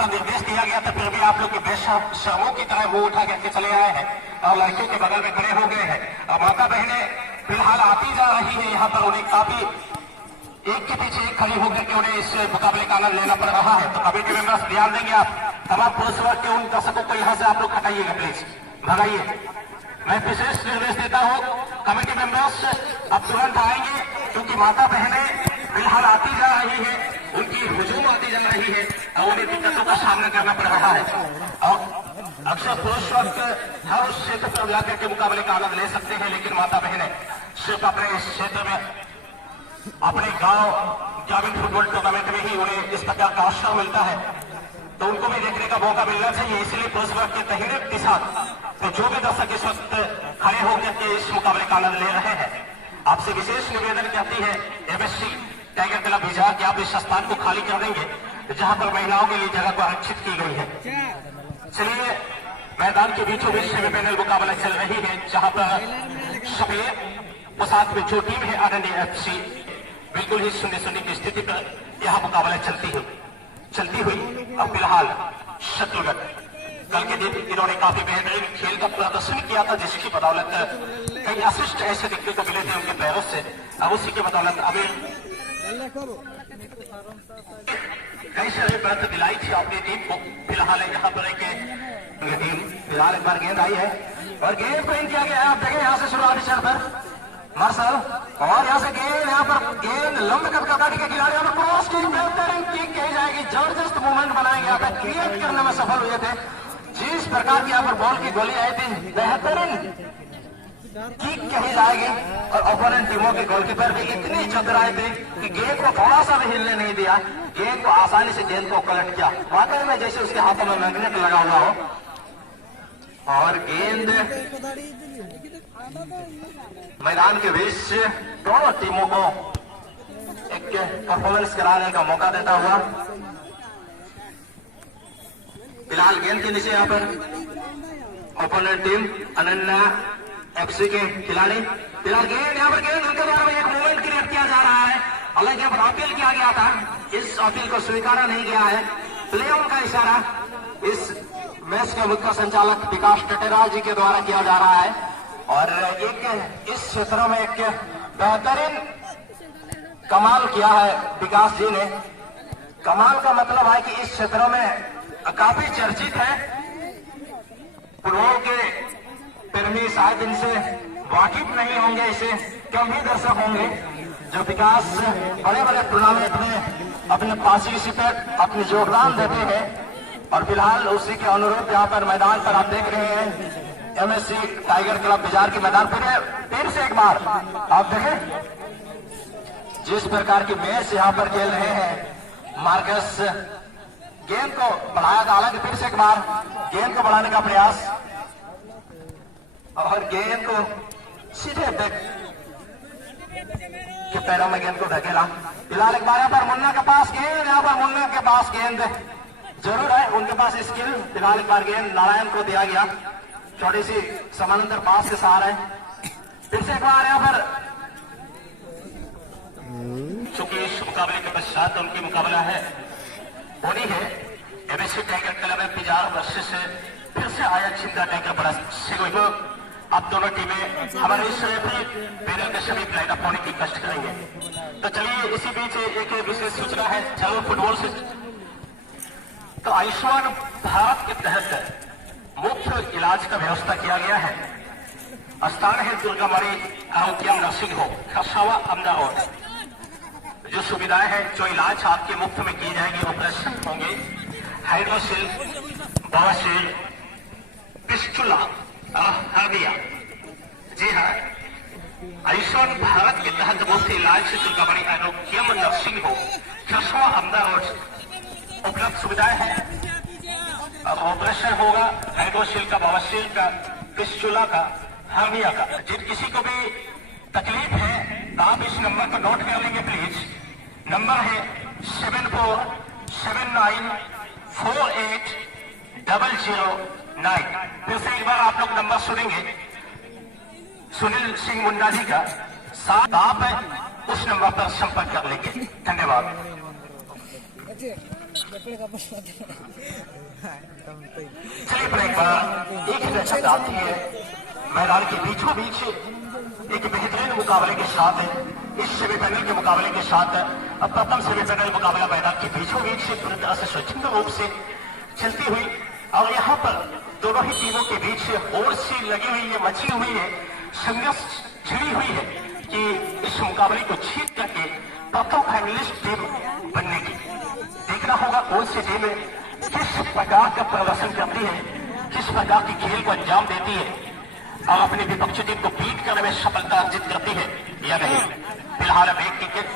पर निर्देश दिया गया था, फिर भी आप लोग बेशर्मों की तरह मुंह उठा करके चले आए हैं और लड़कियों के बगल में खड़े हो गए हैं। और माता बहनें फिलहाल आती जा रही है यहाँ पर, उन्हें काफी एक के पीछे एक खड़ी होकर के उन्हें इस मुकाबले का आनंद लेना पड़ रहा है। तो कमेटी मेंबर्स ध्यान देंगे, आप तमाम पुरुष वर्ग के उन दर्शकों को यहाँ से आप लोग हटाइएगा, प्लीज भगाइए। मैं विशेष निर्देश देता हूँ, कमेटी मेंबर्स अब तुरंत आएंगे क्योंकि माता बहनें फिलहाल आती जा रही है, उनकी हुजूम आती जा रही है और उन्हें दिक्कतों का सामना करना पड़ रहा है। और अक्सर पुरुष वर्ग हर उस क्षेत्र पर जाकर के मुकाबले का आनंद ले सकते हैं, लेकिन माता बहनें सिर्फ अपने इस क्षेत्र में, अपने गांव ग्रामीण फुटबॉल टूर्नामेंट में ही उन्हें इस प्रकार का अवसर मिलता है, तो उनको भी देखने का मौका मिलना चाहिए। इसलिए पुरुष वर्ग के तहीरे के साथ तो जो भी दर्शक इस वक्त खड़े होकर के इस मुकाबले का आनंद ले रहे हैं, आपसे विशेष निवेदन करती है एमएससी टाइगर क्लब विजय कि आप इस स्थान को खाली कर देंगे जहां पर महिलाओं के लिए जगह को आरक्षित की गई है। चलिए, मैदान के बीचों बीच सेमीफाइनल मुकाबला चल रही है, जहां पर सफेद पोशाक में जो टीम है अनन्य एफसी, बिल्कुल ही शून्य की स्थिति पर यह मुकाबला चलती हुई अब फिलहाल शत्रुघ्न, कल के दिन इन्होंने काफी बेहतरीन खेल का प्रदर्शन किया था, जिसकी बदौलत कई असिस्ट ऐसे दिखने को मिले थे उनके पैरों से। अब उसी की बदौलत अभी कई सारे बढ़त दिलाई थी अपनी टीम को। फिलहाल यहाँ पर टीम फिलहाल एक बार गेंद आई है और गेंद को इन किया गया है। आप देखें यहाँ से शुरुआती चरण पर मार्शल और यहाँ से यहाँ पर गेंद लंबे कद कबाड़ी के खिलाड़ी यहाँ पर क्रॉस किक, बेहतरीन किक कही जाएगी, जबरदस्त मूवमेंट बनाएंगे, यहाँ पर क्रिएट करने में सफल हुए थे। जिस प्रकार की यहाँ पर बॉल की गोली आई थी, बेहतरीन किक कही जाएगी और ओपोनेंट टीमों के गोलकीपर भी इतनी चतुराई थी कि गेंद को थोड़ा सा भी हिलने नहीं दिया, गेंद को आसानी से गेंद को कलेक्ट किया, वाकई में जैसे उसके हाथों में मैग्नेट लगा हुआ हो। और गेंद मैदान के बीच दोनों टीमों को एक परफॉर्मेंस कराने का मौका देता हुआ, फिलहाल गेंद के नीचे यहाँ पर ओपोनेंट टीम अनन्या एफसी के खिलाड़ी, फिलहाल गेंद यहाँ पर गेंद उनके द्वारा एक मूवमेंट क्रिएट किया जा रहा है। हालांकि यहाँ पर अपील किया गया था, इस अपील को स्वीकारा नहीं गया है। प्ले ऑन का इशारा इस मैच के मुख्य संचालक विकास टटेरा जी के द्वारा किया जा रहा है और एक इस क्षेत्र में एक बेहतरीन कमाल किया है विकास जी ने। कमाल का मतलब है कि इस क्षेत्र में काफी चर्चित है, फुटबॉल के प्रेमी शायद इनसे वाकिफ नहीं होंगे, इसे कम ही दर्शक होंगे जो विकास बड़े बड़े टूर्नामेंट में अपने पार्टिसिपेट अपनी योगदान देते हैं। और फिलहाल उसी के अनुरूप यहाँ पर मैदान पर आप देख रहे हैं एमएससी टाइगर क्लब बिजार के मैदान पर फिर से एक बार आप देखें जिस प्रकार की मैच यहाँ पर खेल रहे हैं। मार्कस गेंद को बढ़ाया था, हालांकि फिर से एक बार गेंद को बढ़ाने का प्रयास और गेंद को सीधे बैक के पैरों में गेंद को धकेला। फिलहाल एक बार यहाँ पर मुन्ना के पास गेंद, यहाँ पर मुन्ना के पास गेंद जरूर है, उनके पास स्किल। फिलहाल एक बार गेंद नारायण को दिया गया, छोटी सी समानांतर पास के सहारे। फिर से एक बार यहाँ पर चूंकि इस मुकाबले के पश्चात उनकी मुकाबला है होनी है एमएससी टाइगर क्लब में 50 वर्ष से फिर से आया चिंता टाइगर बड़ा सिगो। अब दोनों टीमें हमारे इस पैनल के सभी लाइन अप होने की कष्ट करेंगे। तो चलिए, इसी बीच एक विशेष सूचना है चलो फुटबॉल से। तो आयुष्मान भारत के तहत मुफ्त इलाज का व्यवस्था किया गया है। स्थान है दुर्गा मारी आरोग्यम नर्सिंग होम खरसावा अहमदाबाद। जो सुविधाएं हैं, जो इलाज आपके मुफ्त में की जाएगी, ऑपरेशन होंगे, हाइड्रोसिल, बवासीर, पिस्टुला, हार्निया। जी हाँ, आयुष्मान भारत के तहत मुफ्त इलाज से दुर्गा मारी आरोग्यम नर्सिंग होम खरसावा अहमदाबाद उपलब्ध सुविधाएं हैं। अब ऑपरेशन होगा हाइड्रोसिल का, बवासीर का, पिस्टुला का, हार्निया का। जिन किसी को भी तकलीफ है तो आप इस नंबर को नोट कर लेंगे प्लीज। नंबर है 7479480009। फिर से एक बार आप लोग नंबर सुनेंगे सुनील सिंह मुन्ना जी का, साथ आप उस नंबर पर संपर्क कर लेंगे। धन्यवाद। चलिए पर एक बार एक ही दर्शक आती है मैदान के बीचों बीच एक बेहतरीन मुकाबले के साथ इस सेमीफाइनल के मुकाबले के साथ अब प्रथम सेमीफाइनल मुकाबला मैदान के बीचों बीच पूरी तरह से स्वच्छंद रूप से चलती हुई और यहाँ पर दोनों ही टीमों के बीच होड़ सी लगी हुई है, मची हुई है, संघर्ष छिड़ी हुई है कि इस मुकाबले को जीत करके प्रथम फाइनलिस्ट टीम बनने की। देखना होगा कौन सी टीम किस प्रकार का प्रदर्शन करती है, किस प्रकार की खेल को अंजाम देती है और अपनी विपक्षी टीम को बीट करने में सफलता अर्जित करती है या नहीं। फिलहाल अब एक विकेट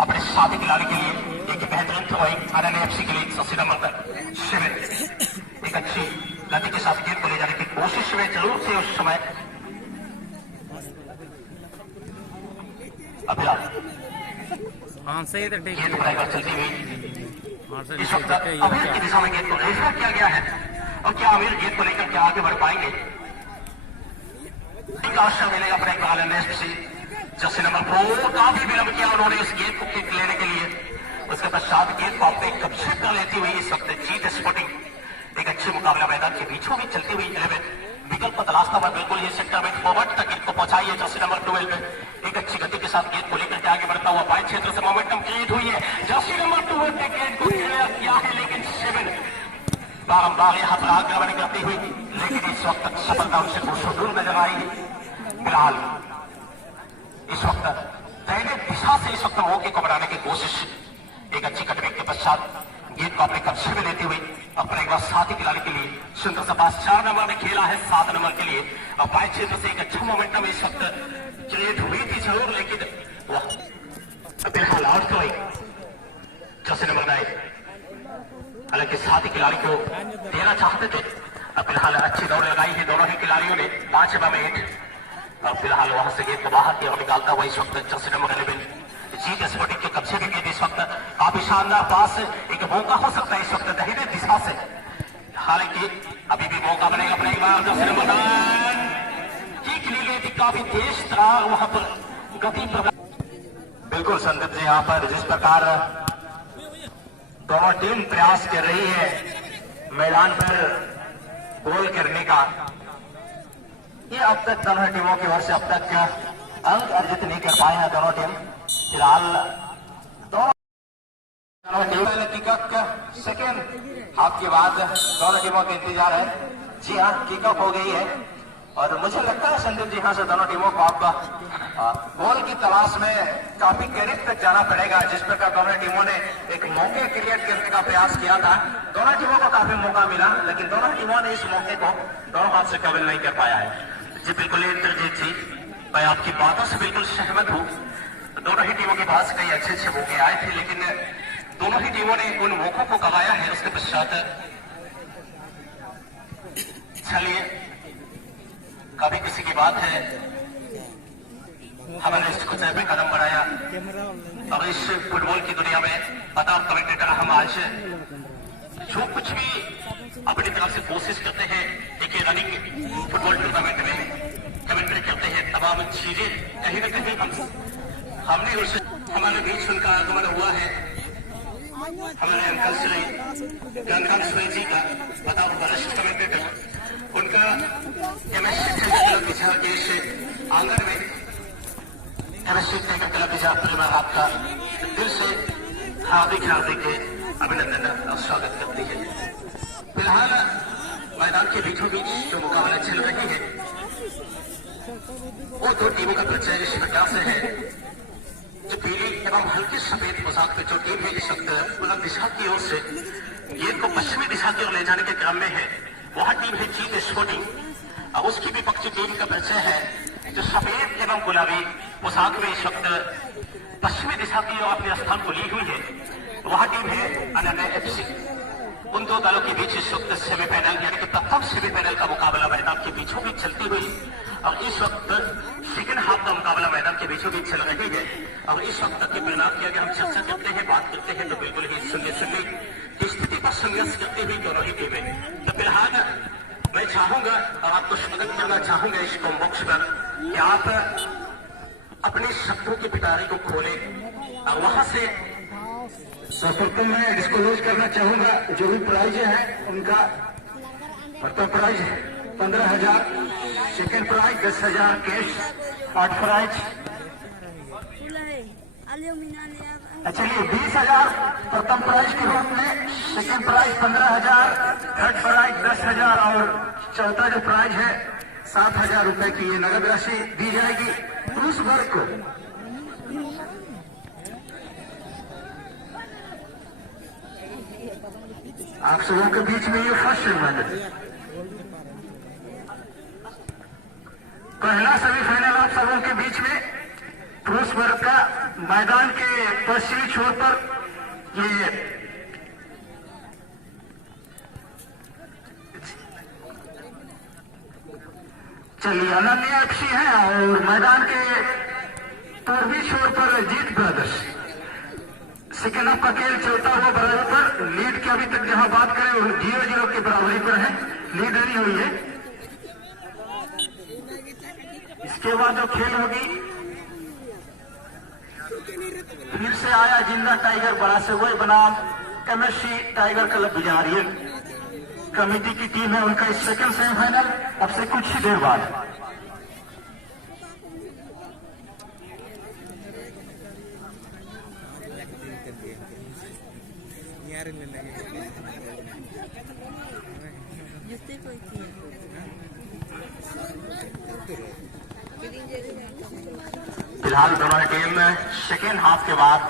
अपने साथी खिलाड़ी के लिए एक बेहतरीन थ्रोइंग एनएफसी के लिए 80 नंबर पर 7 एक अच्छी गति के साथ गेंद को ले जाने की कोशिश में जरूर थे उस समय। अभिलाष गेंद बनाकर चलती हुई इस वक्त अमीर की दिशा में गेंद को रेफर किया गया है और क्या अमीर गेंद को लेकर क्या आगे बढ़ पाएंगे? एक आशा मिलेगा अपने काल एनएफसी 80 नंबर 4 काफी विलंब किया उन्होंने इस गेंद को किक लेने के लिए। उसके पश्चात गेंद को अपने कब्जे कर लेती हुई इस वक्त जीत स्पोर्टिंग एक अच्छे मुकाबला मैदान के बीचों बीच चलती हुई 11 विकल्प तलाशता हुआ बिल्कुल ये सेक्टर में फॉरवर्ड तक गेंद को पहुंचाई है 80 नंबर 12 में एक अच्छी गति के साथ गेंद को लेकर के आगे बढ़ता हुआ बाएं क्षेत्र से मोमेंटम क्रिएट हुई है। 80 नंबर 12 ने गेंद को क्लियर किया है लेकिन 7 बारंबार यहाँ पर आक्रमण करती हुई लेकिन इस वक्त तक सफलता उनसे कोसों दूर नजर आई है। फिलहाल इस वक्त दैनिक दिशा से इस वक्त मौके को बनाने की कोशिश एक अच्छी कटवे के पश्चात गेंद को अपने कब्जे में लेते हुए अपने एक बार साथी खिलाड़ी के लिए सुंदर सा पास 4 नंबर ने खेला है 7 नंबर के लिए और बाएं क्षेत्र से एक अच्छा मोमेंटम इस वक्त क्रिएट हुई थी जरूर लेकिन वह फिलहाल आउट हुई 80 नंबर 9 हालांकि साथी खिलाड़ी को देना चाहते थे। अब फिलहाल अच्छी दौड़ लगाई है दोनों ही खिलाड़ियों ने 5 में 8 और फिलहाल वहां से गेंद को बाहर की ओर निकालता हुआ इस वक्त 80 नंबर 11 जीत स्पोर्टिंग के कब्जे में गेंद इस वक्त काफी शानदार पास एक मौका हो सकता है इस वक्त दाहिने दिशा से। हालांकि अभी भी मौका बनेगा अपने एक बार 10 नंबर किक ली गई थी काफी तेज तरार वहां पर गति बिल्कुल संदीप जी यहाँ पर जिस प्रकार दोनों टीम प्रयास कर रही है मैदान पर गोल करने का ये अब तक दोनों टीमों की ओर से अब तक अंक अर्जित नहीं कर पाए हैं दोनों टीम। फिलहाल दोनों टीम किकअप सेकेंड हाफ के बाद दोनों टीमों का इंतजार है। जी हाँ किकअप हो गई है और मुझे लगता है संदीप जी यहाँ से दोनों टीमों को आप गोल की तलाश में काफी करीब तक जाना पड़ेगा। जिस प्रकार दोनों टीमों ने एक मौके क्रिएट करने का प्रयास किया था दोनों टीमों को काफी मौका मिला लेकिन दोनों टीमों ने इस मौके को दोनों हाथ से कबल नहीं कर पाया है। जी बिल्कुल इंद्रजीत जी मैं आपकी बातों से बिल्कुल सहमत हूँ। दोनों ही टीमों के पास कई अच्छे अच्छे मौके आए थे लेकिन दोनों ही टीमों ने उन मौकों को गंवाया है। उसके पश्चात चलिए कभी किसी की बात है हमने इस कुछ भी कदम बढ़ाया अब इस फुटबॉल की दुनिया में पता कमेंटेटर हम आज जो कुछ भी अपनी तरफ से कोशिश करते हैं एक रनिंग फुटबॉल टूर्नामेंट में कमेंट्री करते हैं तमाम चीजें कहीं ना कहीं हमने उस हमारे बीच उनका आगमन हुआ है। हमारे अंकल श्री गंगम श्री जी का बताओ वरिष्ठ कमेंटेटर उनका क्लब के इस आंगन में केमिस्ट्री क्लब परिवार आपका दिल से हार्दिक अभिनंदन और स्वागत करती है। फिलहाल मैदान के बीचों बीच जो मुकाबला चल रही है वो 2 टीमों का परिचय इस प्रकार से है। जो पीली एवं हल्की सफेद पोशाक में जो टीम है इस वक्त पूर्व दिशा की ओर से गेंद को पश्चिमी दिशा की ओर ले जाने के क्रम में है वह टीम है जीत स्पोर्टिंग और उसकी विपक्षी टीम का परिचय है जो सफेद एवं गुलाबी पोशाक में इस वक्त पश्चिमी दिशा की ओर अपने स्थान को ली हुई है वह टीम है एनएफसी। उन 2 दलों के बीच इस वक्त सेमीफाइनल यानी कि प्रथम सेमीफाइनल का मुकाबला मैदान के बीचों बीच चलती हुई और इस वक्त सेकेंड हाफ का मुकाबला मैदान के बीचों बीच चल रही है और इस वक्त तक के परिणाम की अगर हम चर्चा करते हैं बात करते हैं तो बिल्कुल ही शून्य की स्थिति पर संघर्ष करती हुई दोनों ही टीमें। तो फिलहाल मैं चाहूंगा और आपको स्वागत करना चाहूंगा इस कॉम्बॉक्स पर कि आप अपने शब्दों की पिटारी को खोलें और वहां से प्रथम मैं डिस्क्लोज करना चाहूंगा जो भी प्राइज है उनका। प्रथम prize 15,000, second prize 10,000 cash, third prize चलिए 20,000 प्रथम प्राइज के रूप में, सेकेंड प्राइज 15,000, थर्ड प्राइज 10,000 और चौथा जो प्राइज है 7,000 रुपए की ये नगद राशि दी जाएगी पुरुष वर्ग को। आप सबों के बीच में ये फर्स्ट टूर्नामेंट है, पहला सेमीफाइनल आप सबों के बीच में पुरुष वर्ग का मैदान के पश्चिमी छोर पर ये चलिए अनन्या एफसी है और मैदान के पूर्वी छोर पर जीत ब्रदर्स। सेकेंड हाफ का खेल चलता हुआ बराबर पर, लीड की अभी तक जहां बात करें 0-0 की बराबरी पर है, लीड नहीं हुई है। इसके बाद जो खेल होगी फिर से आया जिंदा टाइगर बड़ा से वही बनाम एमएससी टाइगर क्लब बिहारिया कमेटी की टीम है, उनका इस सेकंड सेमीफाइनल अब से कुछ ही देर बाद। फिलहाल दोनों टीम सेकेंड हाफ के बाद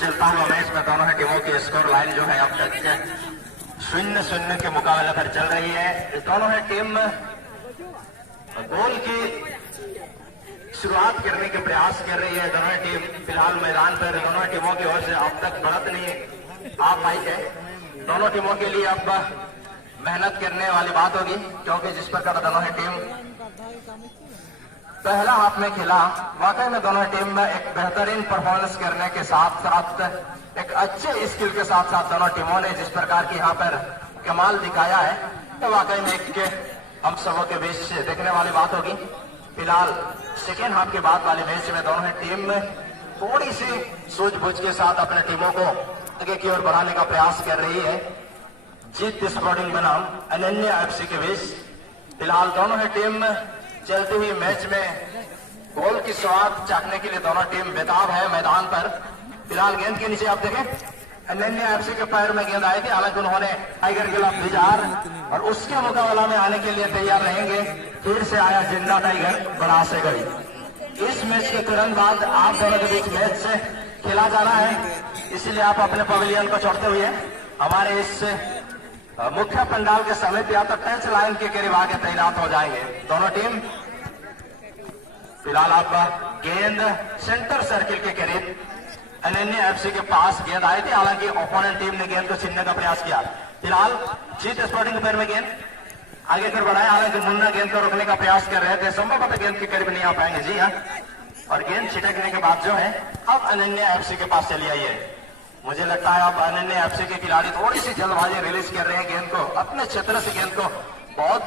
चलता हुआ मैच में दोनों टीमों की स्कोर लाइन जो है अब तक 0-0 के मुकाबले पर चल रही है। दोनों टीम गोल की शुरुआत करने के प्रयास कर रही है। दोनों टीम फिलहाल मैदान पर दोनों टीमों की ओर से अब तक बढ़त नहीं आ पाई है। दोनों टीमों के लिए अब मेहनत करने वाली बात होगी, क्योंकि जिस प्रकार दोनों टीम पहला हाफ में खेला, वाकई में दोनों टीम में एक बेहतरीन परफॉर्मेंस करने के साथ साथ एक अच्छे स्किल के साथ साथ दोनों टीमों ने जिस प्रकार की यहाँ पर कमाल दिखाया है, तो वाकई में एक हम सबों के बीच देखने वाली बात होगी। फिलहाल सेकेंड हाफ के बाद वाले मैच में दोनों टीम में थोड़ी सी सूझबूझ के साथ अपने टीमों को आगे की ओर बढ़ाने का प्रयास कर रही है। जीत स्पोर्टिंग बनाम अनन्या एफसी के बीच फिलहाल दोनों ही टीम चलते हुए मैच में गोल की स्वाद चाखने के लिए दोनों टीम बेताब है मैदान पर। फिलहाल गेंद के नीचे आप देखें अनन्या एफसी के पैर में गेंद आई थी, हालांकि उन्होंने टाइगर के खिलाफ बिजार और उसके मुकाबला में आने के लिए तैयार रहेंगे। फिर से आया जिंदा टाइगर बड़ा से गई। इस मैच के तुरंत बाद आप दोनों के बीच मैच से खेला जाना है, इसलिए आप अपने पवेलियन को छोड़ते हुए हमारे इस मुख्य पंडाल के समीप या तो टच लाइन के करीब आगे तैनात हो जाएंगे। दोनों टीम फिलहाल आपका गेंद सेंटर सर्किल के करीब अनन्या एफसी के पास गेंद आई थी, हालांकि ओपोनेंट टीम ने गेंद को छीनने का प्रयास किया। फिलहाल जीत स्पोर्टिंग पैर में गेंद आगे कर बढ़ाया, हालांकि मुन्ना गेंद को रोकने का प्रयास कर रहे थे, संभवतः गेंद के करीब नहीं आ पाएंगे। जी हाँ, और गेंद छिटकने के बाद जो है अब अनन्या एफसी के पास चली आई है। मुझे लगता है अब अनन्या एफसी के खिलाड़ी थोड़ी सी जल्दबाजी रिलीज कर रहे हैं, गेंद को अपने क्षेत्र से गेंद को बहुत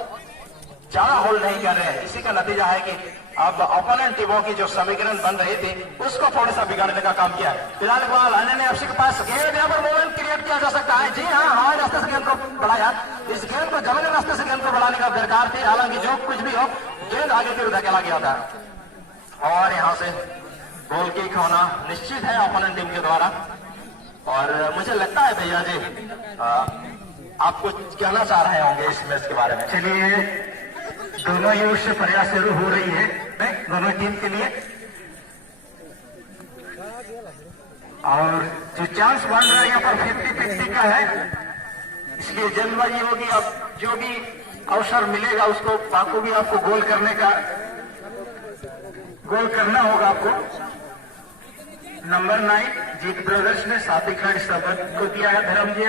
ज्यादा होल्ड नहीं कर रहे हैं। इसी का नतीजा है कि अब ओपोनेंट टीमों की जो समीकरण बन रही थी उसको थोड़ा सा बिगाड़ने का काम किया। फिलहाल इकबाल अनन्या एफसी के पास गेंद, यहाँ पर मूवमेंट क्रिएट किया जा सकता है। जी हाँ, हवाई रास्ते से गेंद को बढ़ाया, इस गेंद को जमीनी रास्ते से गेंद को बढ़ाने का दरकार थी, हालांकि जो कुछ भी हो गेंद आगे की ओर धकेला गया था और यहाँ से गोल किक होना निश्चित है ओपोनेंट टीम के द्वारा। और मुझे लगता है भैया जी आप कुछ कहना चाह रहे होंगे इस मैच के बारे में। चलिए, दोनों ही ओर से प्रयास शुरू हो रही है दोनों टीम के लिए, और जो चांस बन रहा है यहाँ पर 50-50 का है, इसलिए जल्दबाजी होगी। अब जो भी अवसर मिलेगा उसको बाकी आपको गोल करना होगा आपको। नंबर 9 जीत ब्रदर्स ने साथी खिलाड़ी सबक को दिया है। धर्म जी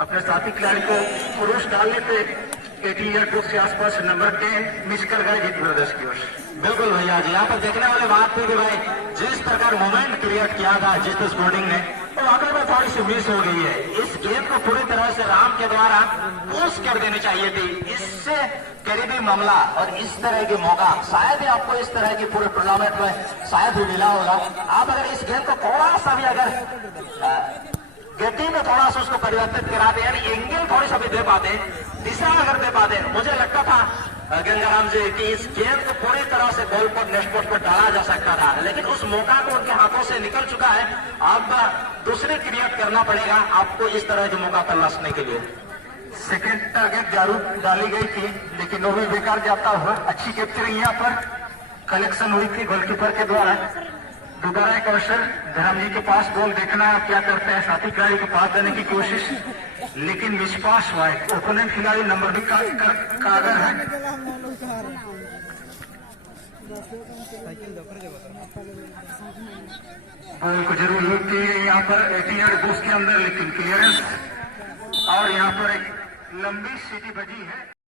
अपने साथी खिलाड़ी को पुरुष डालने पे 18 या 2 के आसपास नंबर 10 मिस कर गए जीत ब्रदर्स की ओर से। बिल्कुल भैया जी, यहाँ पर देखने वाली बात थी कि भाई जिस प्रकार मोमेंट क्रिएट किया था जीत स्पोर्टिंग ने, तो वाकई में थोड़ी सी मिस हो गई है। इस गेम को पूरी तरह ओवर से राम के द्वारा पुश कर देनी चाहिए थी। इससे करीबी मामला और इस तरह के मौका शायद ही आपको इस तरह की पूरे टूर्नामेंट में शायद ही मिला होगा। आप अगर इस गेम को थोड़ा सा भी अगर गति में थोड़ा सा उसको परिवर्तित करा दे, यानी एंगल थोड़ी सा भी दे पाते, दिशा अगर दे पाते, मुझे लगता था गंगाराम जी कि इस गेम को पूरी तरह से गोल पर नेट पोस्ट पर डाला जा सकता था, लेकिन उस मौका को उनके हाथों से निकल चुका है। अब दूसरी क्रिएट करना पड़ेगा आपको इस तरह के मौका तलाशने के लिए। सेकेंड टारगेट जरूर डाली गई थी, लेकिन वो भी बेकार जाता हुआ। अच्छी कैप्चरिंग यहाँ पर कलेक्शन हुई थी गोलकीपर के द्वारा। दोबारा एक अवसर धर्म जी के पास, बॉल देखना है क्या करते हैं, साथी खिलाड़ी को पास देने की कोशिश, लेकिन मिस पास हुआ है। ओपोनेंट खिलाड़ी नंबर भी कागर है। बॉल को जरूर लूटती है यहाँ पर 18 यार्ड बॉक्स के अंदर, लेकिन क्लियरेंस और यहाँ पर एक लंबी सीटी बजी है।